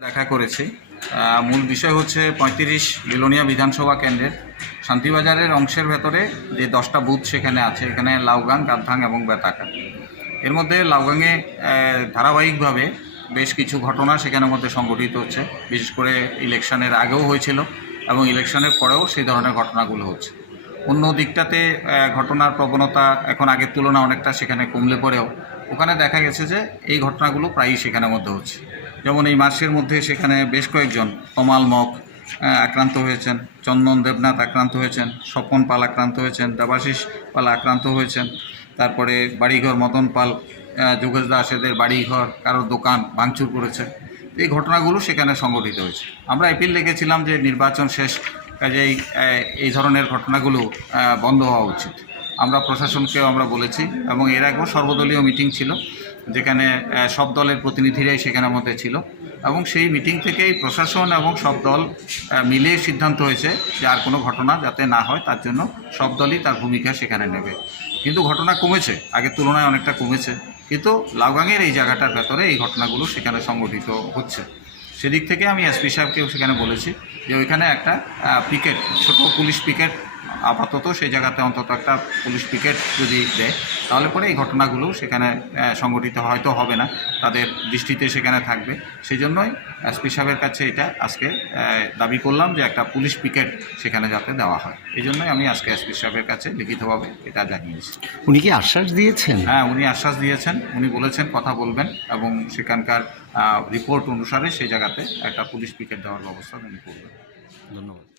দেখা করেছি। মূল বিষয় হচ্ছে 35 বেলোনিয়া বিধানসভা কেন্দ্রের শান্তিবাজারের অংশের ভেতরে যে 10টা বুথ সেখানে আছে, এখানে লাউগাং, গাদ্ধাং এবং বেতাকা। এর মধ্যে লাউগাংয়ে ধারাবাহিকভাবে বেশ কিছু ঘটনা সেখানের মধ্যে সংঘটিত হচ্ছে, বিশেষ করে ইলেকশনের আগেও হয়েছিল এবং ইলেকশনের পরেও সেই ধরনের ঘটনাগুলো হচ্ছে। অন্য দিকটাতে ঘটনার প্রবণতা এখন আগের তুলনায় অনেকটা সেখানে কমলে পড়েও ওখানে দেখা গেছে যে এই ঘটনাগুলো প্রায়ই সেখানের মধ্যে হচ্ছে। যেমন এই মাসের মধ্যে সেখানে বেশ কয়েকজন তমাল মক আক্রান্ত হয়েছেন, চন্দন দেবনাথ আক্রান্ত হয়েছেন, স্বপন পাল আক্রান্ত হয়েছেন, দেবাশিস পাল আক্রান্ত হয়েছেন। তারপরে বাড়িঘর মদন পাল, যোগেশ দাস এদের বাড়িঘর, কারোর দোকান ভাঙচুর করেছে। এই ঘটনাগুলো সেখানে সংঘটিত হয়েছে। আমরা অ্যাপিল রেখেছিলাম যে নির্বাচন শেষ, কাজেই এই ধরনের ঘটনাগুলো বন্ধ হওয়া উচিত। আমরা প্রশাসনকেও আমরা বলেছি এবং এর আগেও সর্বদলীয় মিটিং ছিল, যেখানে সব দলের প্রতিনিধিরাই সেখানের মধ্যে ছিল এবং সেই মিটিং থেকেই প্রশাসন এবং সব দল মিলে সিদ্ধান্ত হয়েছে যে আর কোনো ঘটনা যাতে না হয় তার জন্য সব দলই তার ভূমিকা সেখানে নেবে। কিন্তু ঘটনা কমেছে, আগের তুলনায় অনেকটা কমেছে, কিন্তু লাউগাংয়ের এই জায়গাটার ভেতরে এই ঘটনাগুলো সেখানে সংগঠিত হচ্ছে। সেদিক থেকে আমি এসপি সাহেবকেও সেখানে বলেছি যে ওইখানে একটা পিকেট, ছোট পুলিশ পিকেট আপাতত সেই জায়গাতে অন্তত একটা পুলিশ পিকেট যদি দেয় তাহলে পরে এই ঘটনাগুলো সেখানে সংগঠিত হয়তো হবে না, তাদের দৃষ্টিতে সেখানে থাকবে। সেই জন্যই এসপি সাহেবের কাছে এটা আজকে দাবি করলাম যে একটা পুলিশ পিকেট সেখানে যাতে দেওয়া হয়। এই জন্যই আমি আজকে এসপি সাহেবের কাছে লিখিতভাবে এটা জানিয়েছি। উনি কি আশ্বাস দিয়েছেন? হ্যাঁ, উনি আশ্বাস দিয়েছেন, উনি বলেছেন কথা বলবেন এবং সেখানকার রিপোর্ট অনুসারে সেই জায়গাতে একটা পুলিশ পিকেট দেওয়ার ব্যবস্থা উনি করবেন। ধন্যবাদ।